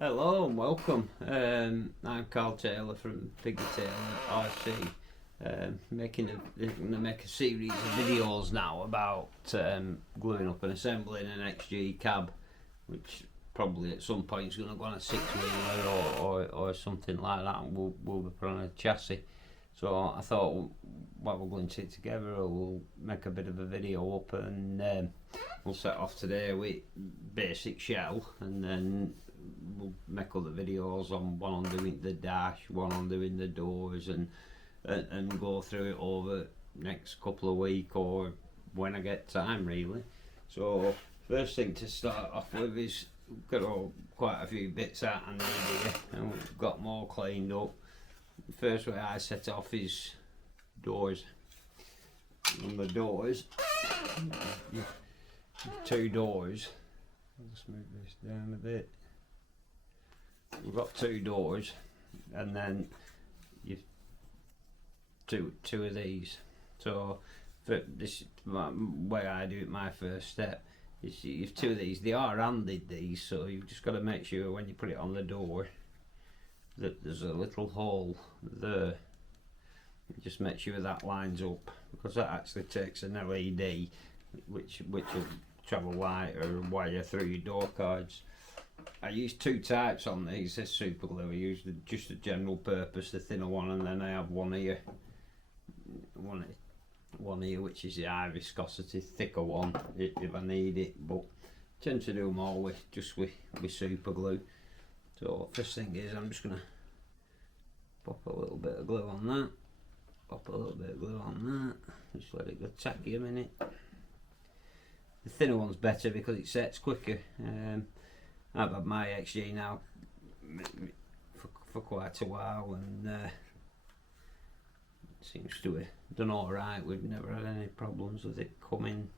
Hello and welcome. I'm Carl Taylor from Piggy Taylor RC. Going to make a series of videos now about gluing up and assembling an XG cab, which probably at some point is going to go on a six-wheeler or something like that, and we'll be put on a chassis. So I thought, while we're going to it together, we'll make a bit of a video up, and we'll set off today with basic shell, and then we'll make other videos on one on doing the dash, one on doing the doors, and go through it over next couple of weeks or when I get time, really. So first thing to start off with is we've got quite a few bits out and here, and we've got more cleaned up. The first way I set off is doors. And the doors, two doors. Let's move this down a bit. We've got two doors, and then you've two of these. So for this way I do it, my first step is you've two of these. They are handed, these, so you've just got to make sure when you put it on the door that there's a little hole there. Just make sure that lines up, because that actually takes an LED which will travel light or wire through your door cards. I use two types on these. This super glue, I use just the general purpose, the thinner one, and then I have one here, which is the high viscosity, thicker one if I need it, but I tend to do them all with super glue. So first thing is I'm just going to pop a little bit of glue on that, pop a little bit of glue on that, just let it go tacky a minute. The thinner one's better because it sets quicker. I've had my XG now for quite a while, and it seems to have done alright. We've never had any problems with it coming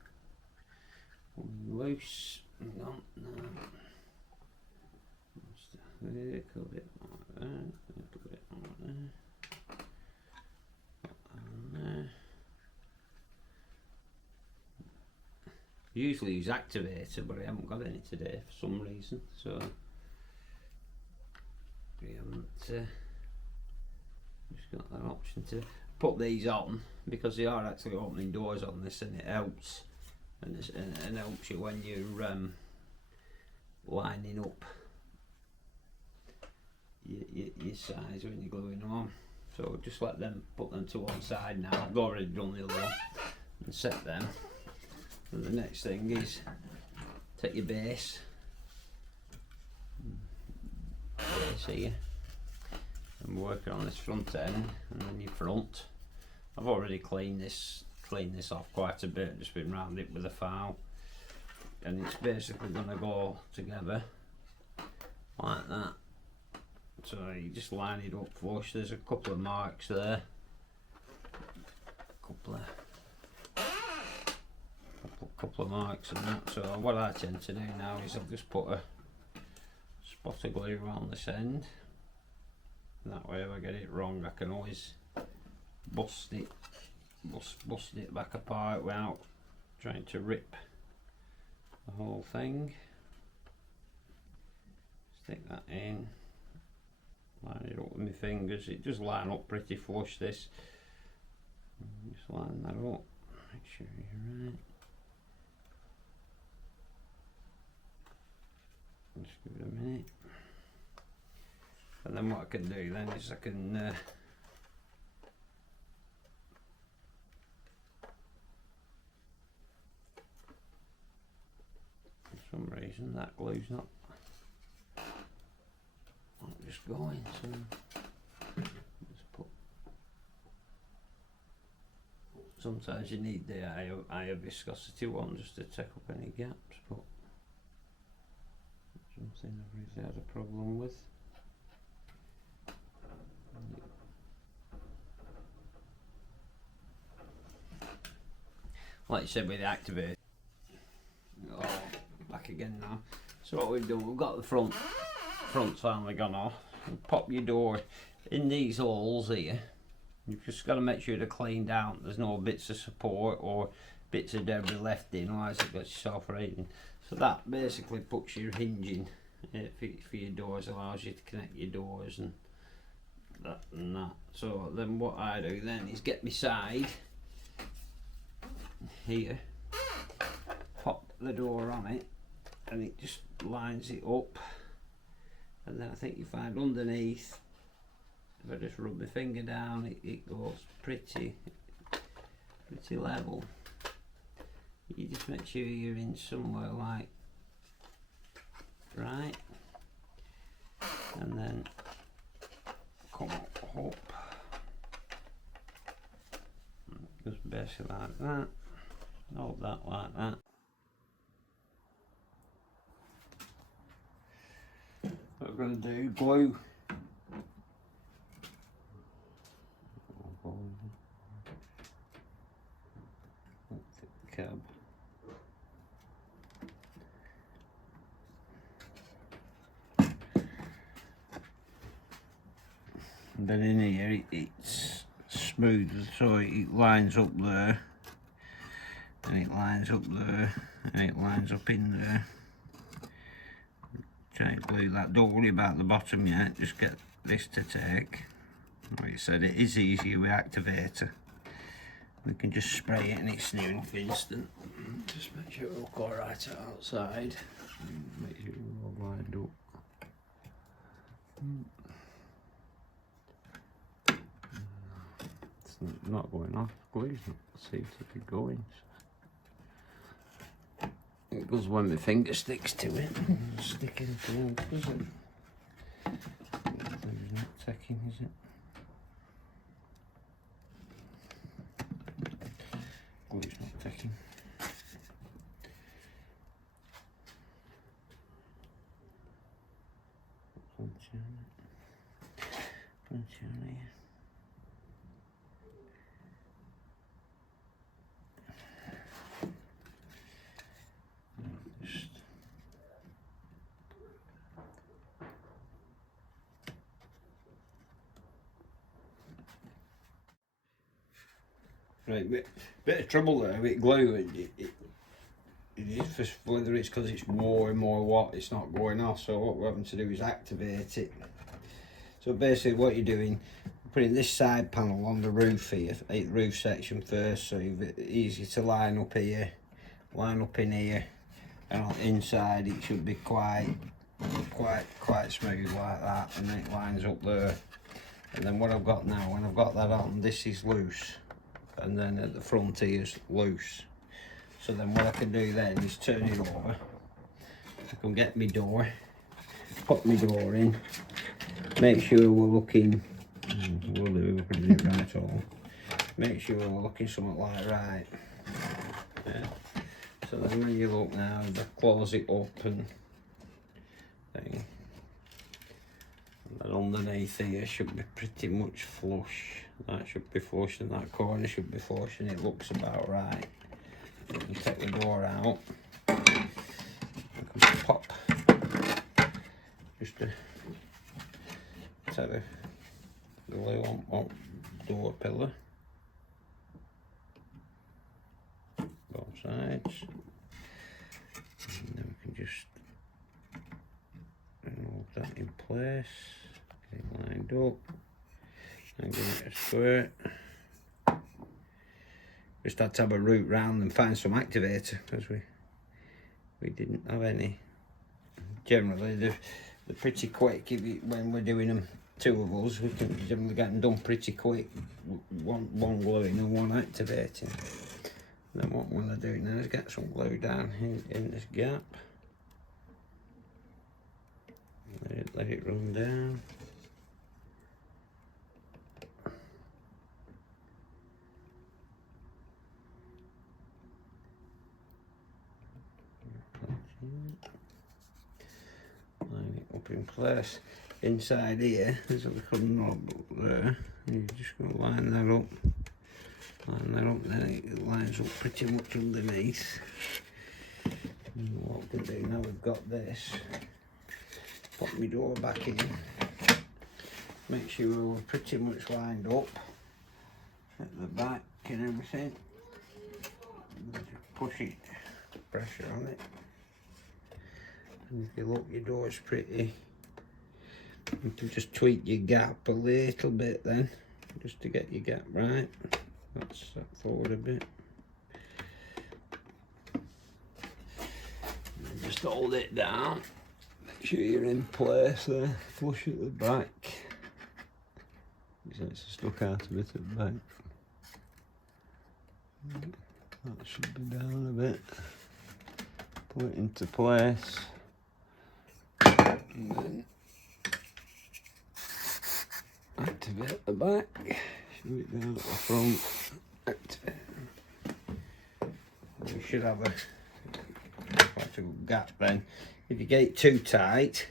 loose. Hang on, no. Just a little bit more there, a little bit more there, and there. Usually use activator, but I haven't got any today for some reason, so we haven't just got that option to put these on, because they are actually opening doors on this, and it helps, and it helps you when you're lining up your size when you're gluing them on. So just let them, put them to one side now. I've already done the other one and set them. And the next thing is take your base here, and work on this front end, and then your front. I've already cleaned this off quite a bit, just been round it with a file, and it's basically going to go together like that. So you just line it up flush. There's a couple of marks there, couple of marks and that. So what I tend to do now is I'll just put a spot of glue around this end. That way if I get it wrong, I can always bust it back apart without trying to rip the whole thing. Stick that in, line it up with my fingers. It does line up pretty flush, this. Just line that up, make sure you're right. Just give it a minute, and then what I can do then is I can for some reason that glue's not just going, so just put, sometimes you need the higher viscosity one just to take up any gaps, but something I've really had a problem with. Like I said with the activator. Oh, back again now. So what we've done, we've got the front's finally gone off. And pop your door in these holes here. You've just got to make sure they're cleaned out. There's no bits of support or bits of debris left in, otherwise it gets yourself raiding. So that basically puts your hinging for your doors, allows you to connect your doors and that. So then what I do then is get my side here, pop the door on it, and it just lines it up. And then I think you find underneath, if I just rub my finger down, it goes pretty level. You just make sure you're in somewhere like right, and then come up, just basically like that, hold that like that. What we're going to do, glue. Cab. And then in here it's smooth, so it lines up there, and it lines up there, and it lines up in there. Try to glue that. Don't worry about the bottom yet, just get this to take. Like I said, it is easier with activator. We can just spray it and it's new enough instant. Just make sure it'll go right outside. Make sure we're all lined up. It's not going off. Glue's not seems to be going. It goes when my finger sticks to it. Sticking to it, does it? It's not taking, is it? Glue's not taking. Right, bit of trouble there with glue. It is, whether it's because it's more and more watt, it's not going off. So what we're having to do is activate it. So basically, what you're doing, putting this side panel on the roof here, roof section first, so it's easy to line up here, line up in here, and on the inside it should be quite smooth like that, and then it lines up there. And then what I've got now, when I've got that on, this is loose, and then at the front here is loose. So then what I can do then is turn it over. I can get my door, put my door in, make sure we're looking, we'll do it right all. Make sure we're looking something like right. Yeah. So then when you look now, close it up and thing. And then underneath here should be pretty much flush. That should be flush and that corner should be flush, and it looks about right. You can take the door out. You can pop just to take the glue on door pillar. Both sides. And then we can just hold that in place. Get it lined up. And give it a squirt. Just had to have a route round and find some activator, because we didn't have any. Generally they're pretty quick. When we're doing them, two of us, we can generally get them done pretty quick. One gluing and one activating. And then what I'm going to do now is get some glue down in this gap. Let it run down. Line it up in place. Inside here, there's a little knob up there. And you're just going to line that up. Line that up, then it lines up pretty much underneath. And what we can do now, we've got this. Put my door back in. Make sure we're pretty much lined up at the back and everything. Just push it, pressure on it. And if you look, your door's pretty. You can just tweak your gap a little bit then, just to get your gap right. That's that forward a bit. And just hold it down. Make sure you're in place there, flush at the back. So it's stuck out a bit at the back. That should be down a bit. Pull it into place. And then activate the back. Shove it down at the front. Activate. You should have quite a good gap then. If you get it too tight,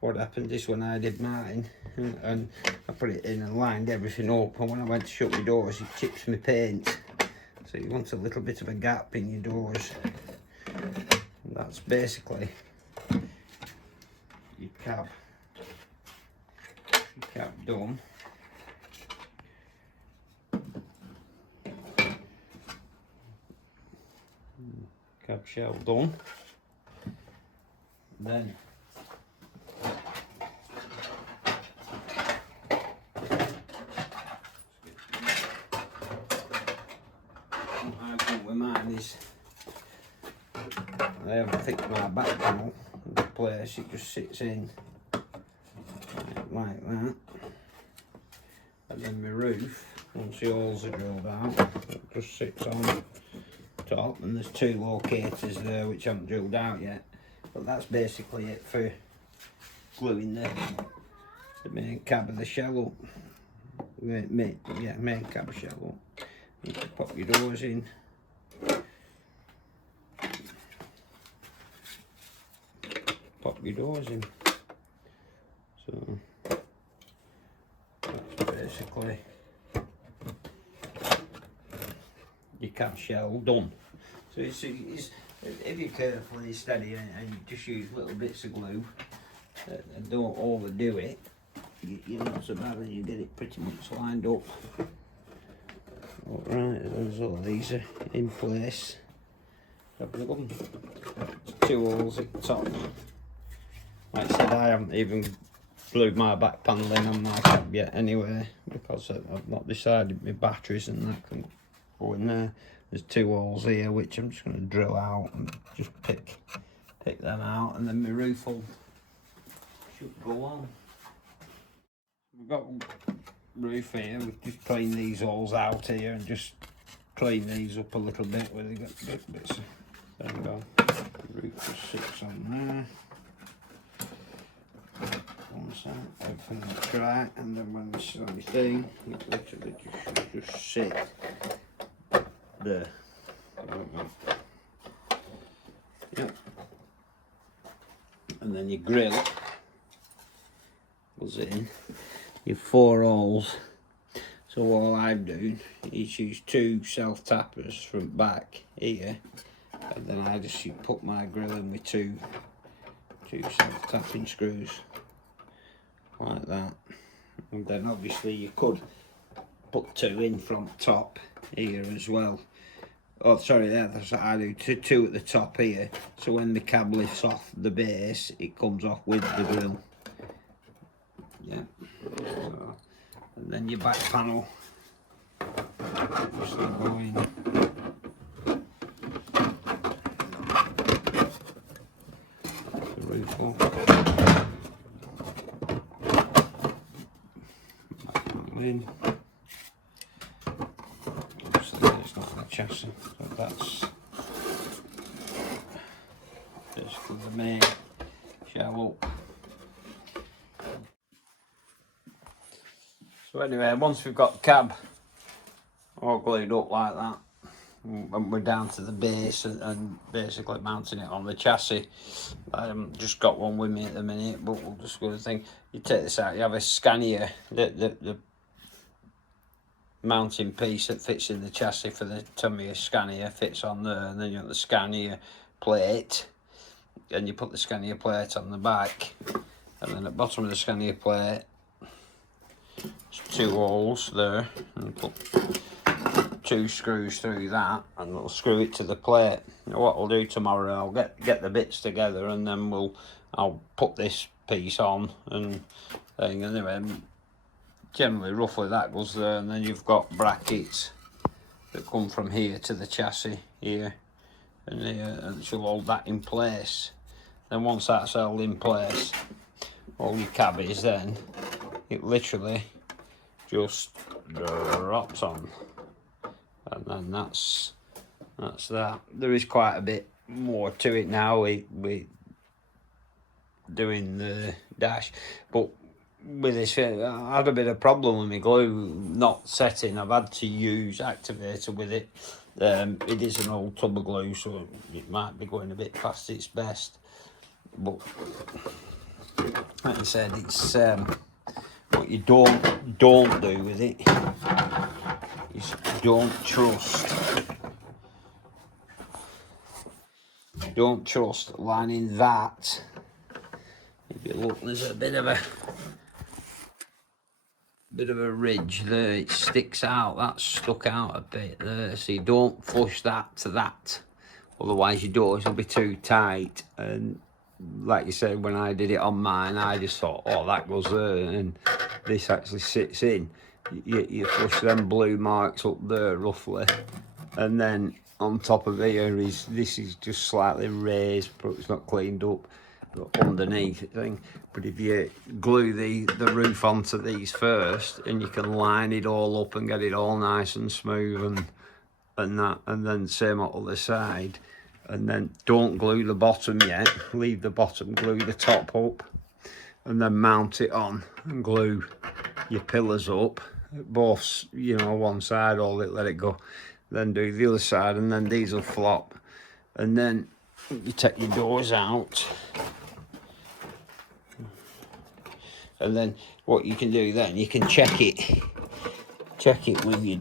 what happened is when I did mine and I put it in and lined everything up, and when I went to shut my doors, it chips my paint. So you want a little bit of a gap in your doors. And that's basically your cab. Your cab done. Cab shell done. Then what I've done with mine is I haven't fixed my back panel in the place, it just sits in like that. And then my roof, once the holes are drilled out, it just sits on top, and there's two locators there which I haven't drilled out yet. But that's basically it for gluing the main cab of the shell up. Main cab shell up. You can pop your doors in. Pop your doors in. So that's basically your cab shell done. So it's if you're careful and steady and you just use little bits of glue and don't overdo it, you're not so bad and you get it pretty much lined up. Alright, all these are in place. Two holes at the top. Like I said, I haven't even glued my back panel in on my cab yet anyway, because I've not decided my batteries and that can go in there. There's two holes here which I'm just going to drill out and just pick them out, and then my roof will should go on. We've got roof here. We've just cleaned these holes out here and just clean these up a little bit where they got bits. There we go. The roof just sits on there. One side, everything looks right, and then when this is on the thing, it literally just sit there. Yep. And then your grill goes in. Your four holes. So all I'm doing is use two self tappers from back here, and then I just put my grill in with two self tapping screws like that. And then obviously you could put two in from top here as well. Oh, sorry, that's what I do. Two at the top here, so when the cab lifts off the base, it comes off with the grill. Yeah. So, and then your back panel. Just go in. The roof off. Back panel in. It's not the chassis, so that's basically the main shell up. So anyway, once we've got the cab all glued up like that, and we're down to the base and basically mounting it on the chassis. I haven't just got one with me at the minute, but we'll just go to the thing. You take this out, you have a Scania, the mounting piece that fits in the chassis for the Tamiya Scania fits on there, and then you have the Scania plate, and you put the Scania plate on the back, and then at the bottom of the Scania plate, there's two holes there, and you put 2 screws through that, and we'll screw it to the plate. Now what I'll do tomorrow, I'll get the bits together, and then I'll put this piece on and thing. Anyway, generally roughly that goes there, and then you've got brackets that come from here to the chassis here and here, and she'll hold that in place. Then once that's held in place, all your cabbies, then it literally just drops on, and then that's that. There is quite a bit more to it now. We doing the dash, but with this, I had a bit of problem with my glue not setting. I've had to use activator with it. It is an old tub of glue, so it might be going a bit past its best. But like I said, it's what you don't do with it is don't trust lining that. If you look, there's a bit of a ridge there. It sticks out. That's stuck out a bit there. So you don't flush that to that, otherwise your doors will be too tight. And like you said, when I did it on mine, I just thought, oh, that goes there, and this actually sits in. You flush them blue marks up there roughly, and then on top of here this is just slightly raised, but it's not cleaned up underneath thing. But if you glue the roof onto these first, and you can line it all up and get it all nice and smooth and that, and then same on the other side. And then don't glue the bottom yet, leave the bottom, glue the top up, and then mount it on and glue your pillars up, both, you know, one side, or let it go, then do the other side, and then these will flop. And then you take your doors out, and then what you can do then, you can check it with your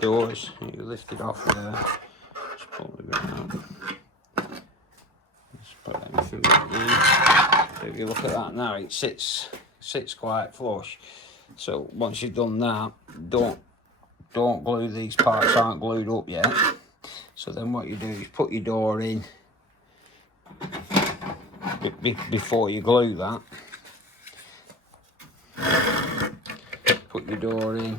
doors. You lift it off there. If you look at that now, it sits quite flush. So once you've done that, don't glue these parts, aren't glued up yet. So then what you do is put your door in before you glue that. Put your door in,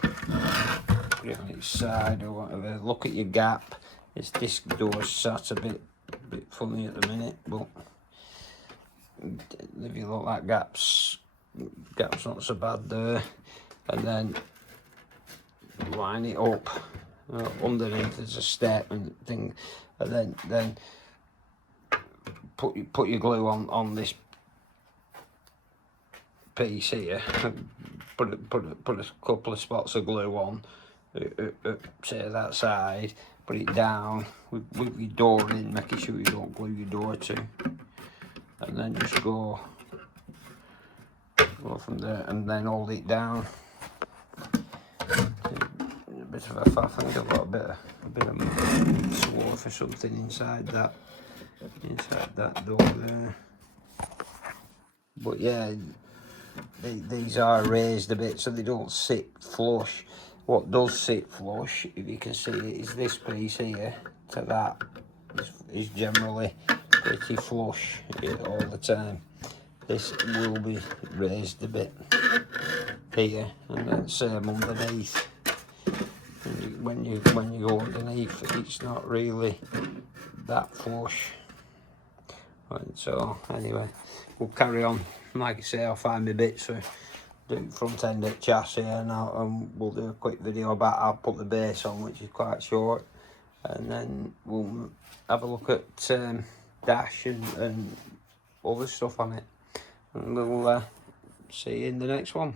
put it on its side or whatever. Look at your gap. This door's sat a bit funny at the minute, but if you look, that gap's not so bad there. And then line it up. Underneath there's a step and thing, and then put your glue on this piece here. Put a couple of spots of glue on, say that side. Put it down with your door in, making sure you don't glue your door to, and then just go from there, and then hold it down. A bit of a faff. I think I've got a bit of swarf or something inside that door there. But yeah, these are raised a bit so they don't sit flush. What does sit flush, if you can see it, is this piece here to that is generally pretty flush all the time. This will be raised a bit here, and then same underneath. And when you go underneath, it's not really that flush. And so anyway, we'll carry on. Like I say, I'll find my bits for the front end of the chassis, and we'll do a quick video about how to put the base on, which is quite short, and then we'll have a look at dash and other stuff on it, and we'll see you in the next one.